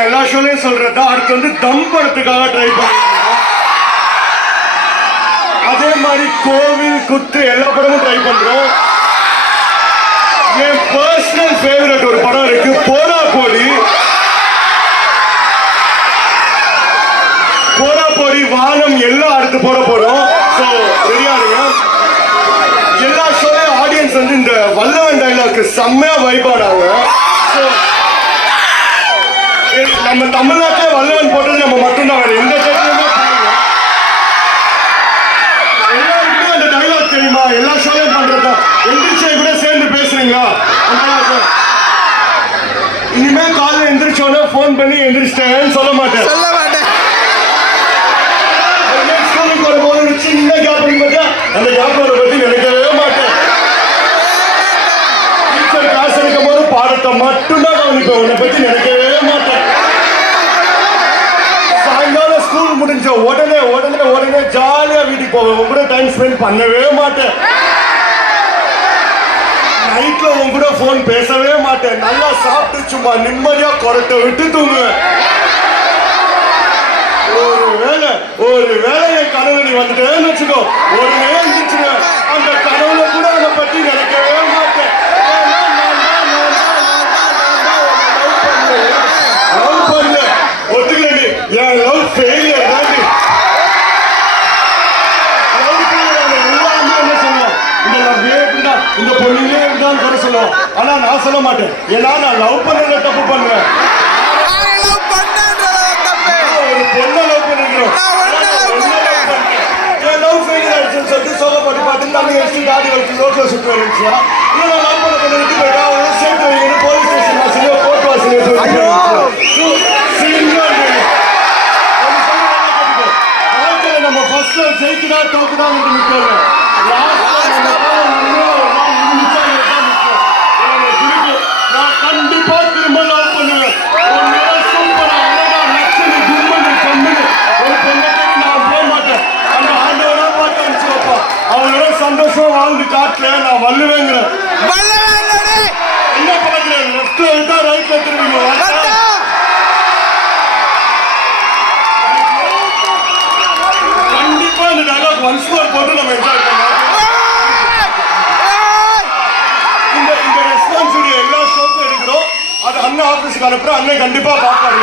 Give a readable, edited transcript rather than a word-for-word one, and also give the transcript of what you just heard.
நான் எல்லா ஷோலையும் சொல்றதா, அடுத்து வந்து தம் படத்துக்காக ட்ரை பண்ணுறேன். அதே மாதிரி கோவில் குத்து எல்லா படமும் ட்ரை பண்றோம். என் பர்சனல் ஃபேவரட் ஒரு படம் இருக்கு, போரா போடி. போரா போடி வானம் எல்லாம் அடுத்து போட போறோம். ஸோ ரெடியா இருங்க. எல்லா ஷோலையும் ஆடியன்ஸ் வந்து இந்த வல்லவன் டைலாக்கு செம்மையா வைபாடாங்க. நம்ம தமிழ்நாட்டிலே வல்லவன் போட்டது நம்ம மட்டும்தான், வேற எந்த தேட்டருமே எல்லாருக்குமே அந்த டைலாக் தெரியுமா? எல்லா ஷோலையும் பண்றதா. எந்திரிச்சே கூட சேர்ந்து பேசுறீங்களா? இனிமே காலைல எந்திரிச்சோன்னா போன் பண்ணி எந்திரிச்சிட்டேன்னு சொல்ல மாட்டேன். ஸ்கூலுக்கு வரும்போது ஒரு சின்ன கேப் பார்த்தா அந்த கேப்போட பத்தி நினைக்கவே மாட்டேன். டீச்சர் கிளாஸ் எடுக்கும் போது பாடத்தை மட்டும்தான் கவனிப்பேன், உன்னை பத்தி நினைக்கவே மாட்டேன். சாயங்காலம் ஸ்கூல் முடிஞ்ச உடனே ஜாலியா வீட்டுக்கு போவேன், உங்க கூட டைம் ஸ்பெண்ட் பண்ணவே மாட்டேன். நைட்ல உங்க கூட போன் பேசவே மாட்டேன். நல்லா சாப்பிட்டு சும்மா நிம்மதியா கொரட்டை விட்டு தூங்குவேன். ஒரு வேலை என் கனவு நீ வந்துட்டேன்னு வச்சுக்கோ, ஒரு நேரம் இருந்துச்சுவேன். அந்த கனவுல கூட அதை பத்தி நினைக்கவே மாட்டேன். லவ் பண்ணல ஒத்துக்கலடி, என் லவ் ஃபெயிலியர் தாண்டி. எல்லாமே என்ன சொல்லுவோம், இந்த லவ்வே இப்படிதான், இந்த பொண்ணுலே இப்படிதான் குறை சொல்லுவோம். ஆனா நான் சொல்ல மாட்டேன், ஏன்னா நான் லவ் பண்றத தப்பு பண்ணுவேன். ஒரு பொண்ணை லவ் பண்ணிக்கிறோம், என் லவ் ஃபெயிலியர் ஆயிடுச்சுன்னு சொல்லிட்டு சோகப்பட்டு பார்த்து தண்ணி வச்சு தாடி வச்சு ரோட்ல சுற்று இருந்துச்சா, இல்லை நான் லவ் பண்ண பண்ணிட்டு போயிட்டா சேர்த்து வைக்கிற போலீஸ் ஸ்டேஷன் வாசலையோ கோர்ட் வாசலையோ நம்ம ஃபர்ஸ்ட் ஜெயிக்குதா தோக்குதா நிற்கிறோம். நான் கண்டிப்பா திரும்ப லவ் பண்ணுவேன். சூப்பரா அழகா லட்சணி கும்மனு கம்மனு ஒரு பொண்ணத்தை நான் போக மாட்டேன். அந்த ஆண்டவனா பார்த்து அனுப்பிச்சு வைப்பா, அவங்களோட சந்தோஷம் வாழ்ந்து காட்டுல நான் வல்லுவேங்கிறேன். என்ன பார்க்கிறேன், லெஃப்ட்ல இருந்தா ரைட்ல திரும்பிங்க. கண்டிப்பா இந்த டைலாக் ஒன்ஸ் மோர் போட்டு நம்ம என்ஜாய் பண்ணலாம். இந்த ரெஸ்பான்சிபிலிட்டி எல்லா ஷோக்கும் எடுக்கிறோம். அது அண்ணன் ஆபீஸ்க்கு அனுப்புறோம். அண்ணன் கண்டிப்பா பார்ப்பாரு.